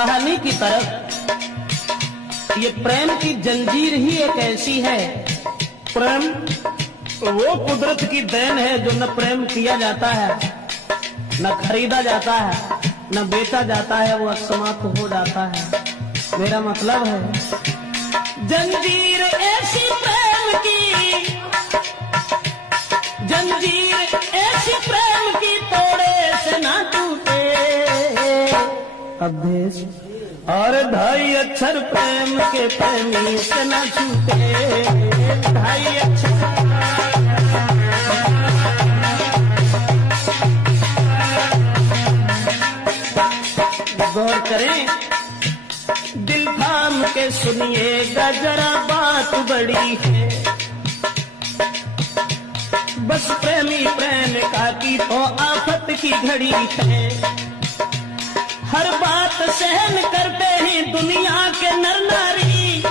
कहानी की तरफ, ये प्रेम की जंजीर ही एक ऐसी है। प्रेम वो कुदरत की देन है जो न प्रेम किया जाता है, न खरीदा जाता है, न बेचा जाता है, वो समाप्त हो जाता है। मेरा मतलब है जंजीर ऐसी प्रेम की, जंजीर ऐसी प्रेम की तोड़े से ना टूटे अभेश, और ढाई अक्षर प्रेम के प्रेमी से न छूटे। ढाई अक्षर गौर करें, दिल थाम के सुनिएगा जरा बात बड़ी है। बस प्रेमी प्रेमिका की तो आफत की घड़ी है। हर बात सहन करते हैं दुनिया के नर नारी,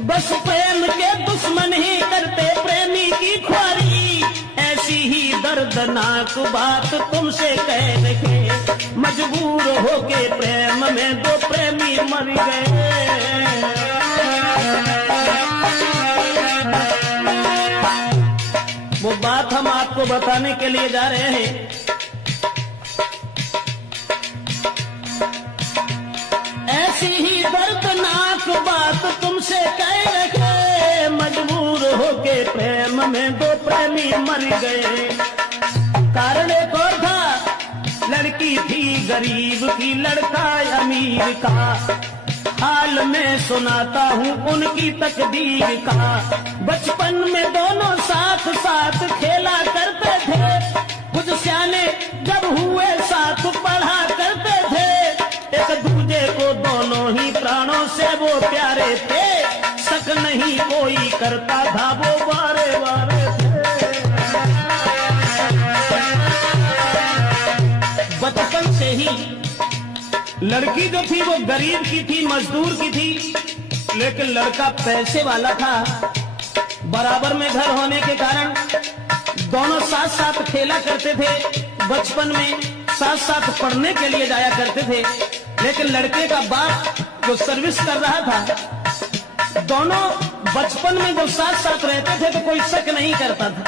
बस प्रेम के दुश्मन ही करते प्रेमी की ख्वारी। ऐसी ही दर्दनाक बात तुमसे कह रहे, मजबूर होके प्रेम में दो प्रेमी मर गए। वो बात हम आपको बताने के लिए जा रहे हैं। ऐसी ही दर्दनाक बात तुमसे कह रहे, मजबूर होके प्रेम में दो प्रेमी मर गए। कारण एक और था, लड़की थी गरीब की, लड़का अमीर का। हाल में सुनाता हूँ उनकी तकदीर का। बचपन में दोनों साथ साथ खेला करते थे, कुछ सियाने जब हुए साथ पढ़ा करते थे। एक दूजे को दोनों ही प्राणों से वो प्यारे थे, शक नहीं कोई करता था वो वारे वारे थे। बचपन से ही लड़की जो थी वो गरीब की थी, मजदूर की थी, लेकिन लड़का पैसे वाला था। बराबर में घर होने के कारण दोनों साथ साथ खेला करते थे। बचपन में साथ साथ पढ़ने के लिए जाया करते थे, लेकिन लड़के का बाप जो सर्विस कर रहा था, दोनों बचपन में जो साथ साथ रहते थे तो कोई शक नहीं करता था।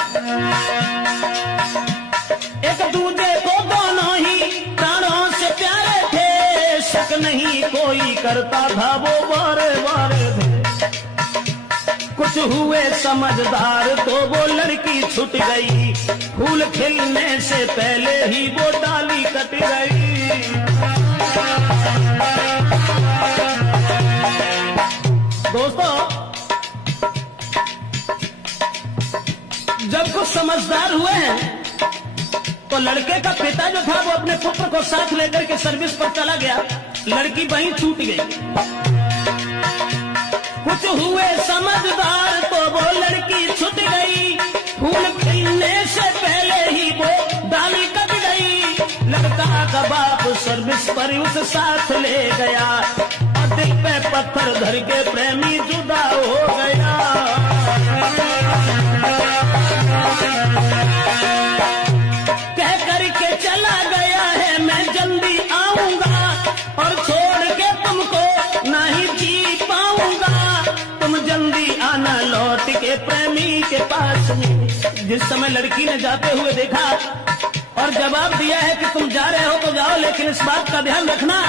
एक दूजे को दोनों ही प्राणों से प्यारे थे, शक नहीं कोई करता था वो वारे वारे थे। कुछ हुए समझदार तो वो लड़की छूट गई, फूल खिलने से पहले ही वो डाली कट गई। दोस्तों, जब कुछ समझदार हुए हैं तो लड़के का पिता जो था वो अपने पुत्र को साथ लेकर के सर्विस पर चला गया, लड़की वहीं छूट गई। कुछ हुए समझदार तो वो लड़की छूट गई, फूल खिलने से पहले ही वो डाली कट गई। लड़का का बाप सर्विस पर उस साथ ले गया, और दिल पे पत्थर धर के प्रेमी जुदा हो गया। कह करके चला गया है मैं जल्दी आऊंगा, और छोड़ के तुमको नहीं जी पाऊंगा। तुम जल्दी आना लौट के प्रेमी के पास में। जिस समय लड़की ने जाते हुए देखा और जवाब दिया है कि तुम जा रहे हो तो जाओ, लेकिन इस बात का ध्यान रखना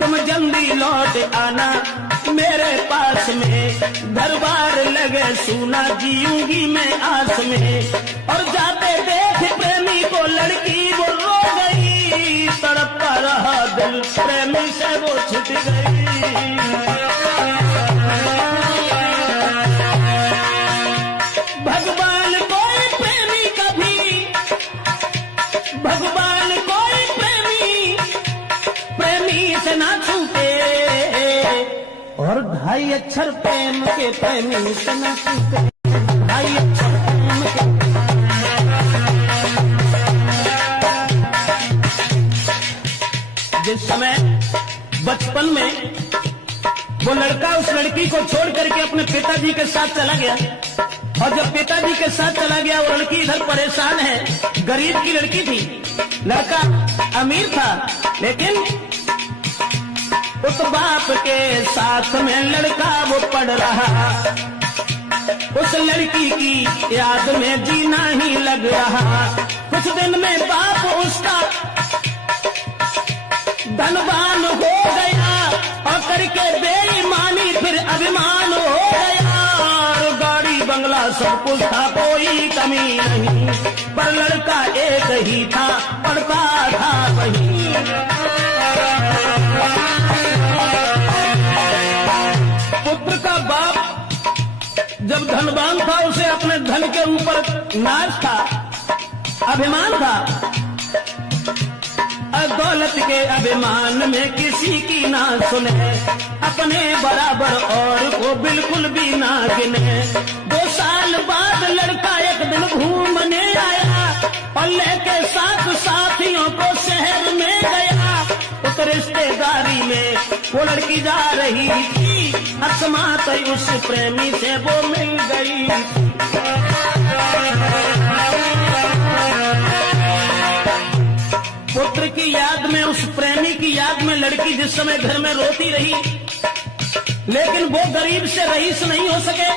तुम जल्दी लौट आना मेरे पास में। घर बार लगे सुना जीऊंगी मैं आस में। और जाते देख प्रेमी को लड़की वो रो गई, तड़पता रहा दिल प्रेमी से वो छूट गई। भगवान कोई प्रेमी कभी, भगवान कोई प्रेमी प्रेमी से ना छूटे, और ढाई अक्षर प्रेम के प्रेमी से ना छूटे। ढाई अक्षर प्रेम के। जिस समय बचपन में वो लड़का उस लड़की को छोड़ करके अपने पिताजी के साथ चला गया, और जब पिताजी के साथ चला गया वो लड़की इधर परेशान है, गरीब की लड़की थी, लड़का अमीर था, लेकिन उस बाप के साथ में लड़का वो पढ़ रहा। उस लड़की की याद में जीना ही लग रहा। कुछ दिन में बाप उसका धनवान हो गया और करके बेईमानी फिर अभिमान हो गया। और गाड़ी बंगला सब कुछ था, कोई कमी नहीं, पर लड़का एक ही था, पढ़ता था वही। पुत्र का बाप जब धनवान था, उसे अपने धन के ऊपर नाज था, अभिमान था। दौलत के अभिमान में किसी की ना सुने, अपने बराबर और को बिल्कुल भी ना गिने। 2 साल बाद लड़का एक दिन घूमने आया और लेके 7 साथियों को शहर में गया। उस रिश्तेदारी में वो लड़की जा रही थी, अकस्मात उस प्रेमी से वो मिल गई। पुत्र की याद में, उस प्रेमी की याद में लड़की जिस समय घर में रोती रही, लेकिन वो गरीब से रईस नहीं हो सके।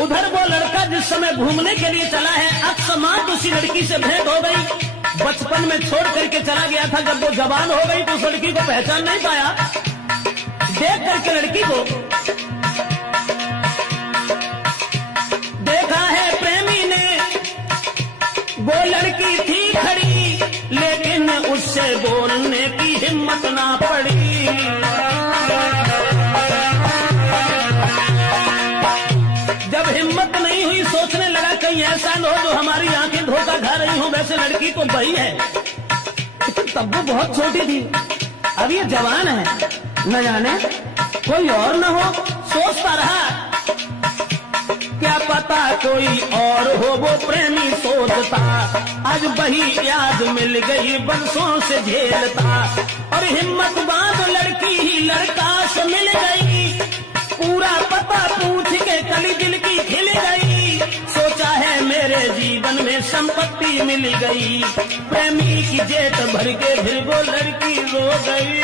उधर वो लड़का जिस समय घूमने के लिए चला है, अकस्मात उसी लड़की से भेंट हो गई। बचपन में छोड़ करके चला गया था, जब वो जवान हो गई तो उस लड़की को पहचान नहीं पाया। देख करके लड़की को देखा है प्रेमी ने, वो लड़की थी खड़ी, लेकिन उससे बोलने की हिम्मत ना पड़ी। जब हिम्मत नहीं हुई, सोचने लगा कहीं ऐसा न हो जो हमारी आंखें धोखा खा रही हो। वैसे लड़की तो वही है, लेकिन तब वो बहुत छोटी थी, अब ये जवान है, न जाने कोई और न हो। सोचता रहा, क्या पता कोई और हो, वो प्रेमी सोचता। आज वही याद मिल गई, बरसों से झेलता, और हिम्मत बांध लड़की ही लड़का से मिल गई। पूरा पता पूछ के कली दिल की खिल गई। सोचा है मेरे जीवन में संपत्ति मिल गई। प्रेमी की जेठ भर के फिर वो लड़की रो गई।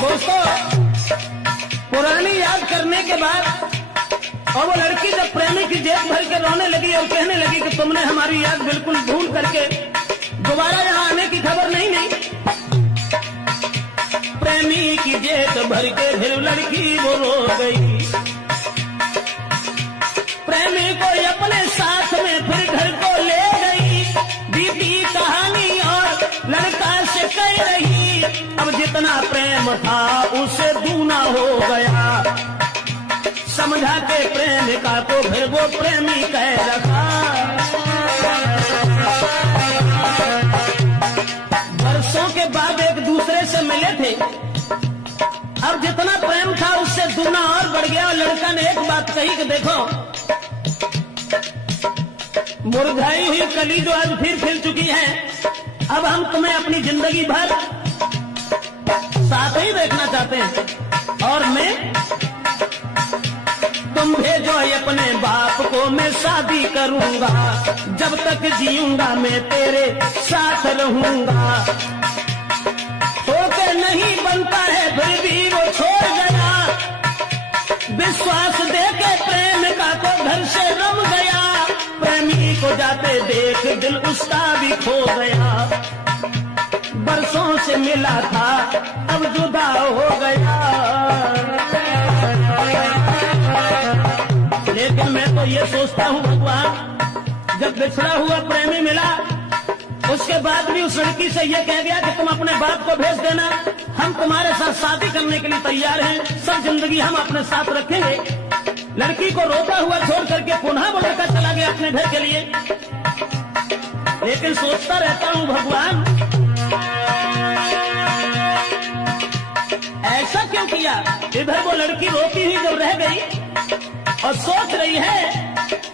दोस्तों, पुरानी याद करने के बाद और वो लड़की जब प्रेमी की जेब भर के रोने लगी और कहने लगी कि तुमने हमारी याद बिल्कुल भूल करके दोबारा यहाँ आने की खबर नहीं। प्रेमी की जेब भर के फिर लड़की वो रो गई। प्रेमी को अपने साथ में फिर घर को ले गई। बीती कहानी और लड़का से कह रही, अब जितना प्रेम था उसे दूना हो गया। समझा के प्रेमिका को फिर वो प्रेमी कह रखा। वर्षों के बाद एक दूसरे से मिले थे, अब जितना प्रेम था उससे दूना और बढ़ गया। और लड़का ने एक बात कही कि देखो, मुरझाई हुई कली जो आज फिर खिल चुकी है, अब हम तुम्हें अपनी जिंदगी भर साथ ही देखना चाहते हैं। और मैं, तुम भेजो अपने बाप को, मैं शादी करूंगा। जब तक जीऊंगा मैं तेरे साथ रहूंगा। तो के नहीं बनता है फिर भी वो छोड़ गया। विश्वास देके प्रेम का तो घर से रम गया। प्रेमी को जाते देख दिल उसका भी खो गया। बरसों से मिला था अब जुदा हो गया। लेकिन मैं तो ये सोचता हूँ भगवान, जब बिछड़ा हुआ प्रेमी मिला, उसके बाद भी उस लड़की से ये कह गया कि तुम अपने बाप को भेज देना, हम तुम्हारे साथ शादी करने के लिए तैयार हैं, सब जिंदगी हम अपने साथ रखेंगे। लड़की को रोता हुआ छोड़ करके पुनः वो लड़का चला गया अपने घर के लिए। लेकिन सोचता रहता हूँ भगवान, ऐसा क्यों किया। इधर वो लड़की रोती हुई जब रह गई और सोच रही है,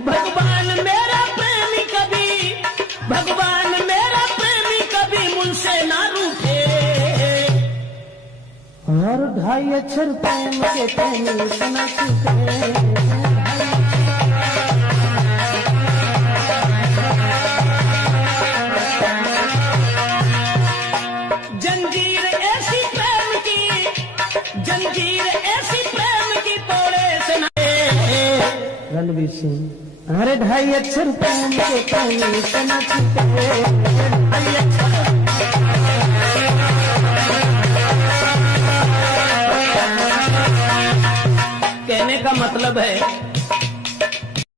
भगवान मेरा प्रेमी कभी, भगवान मेरा प्रेमी कभी मुझसे ना रूठे। और 2.5 अक्षर प्रेम के प्रेमी सुना मतलबी सिंह। अरे 2.5 अक्षर प्रेम के कहीं से न छूटे, 2.5 अक्षर। कहने का मतलब है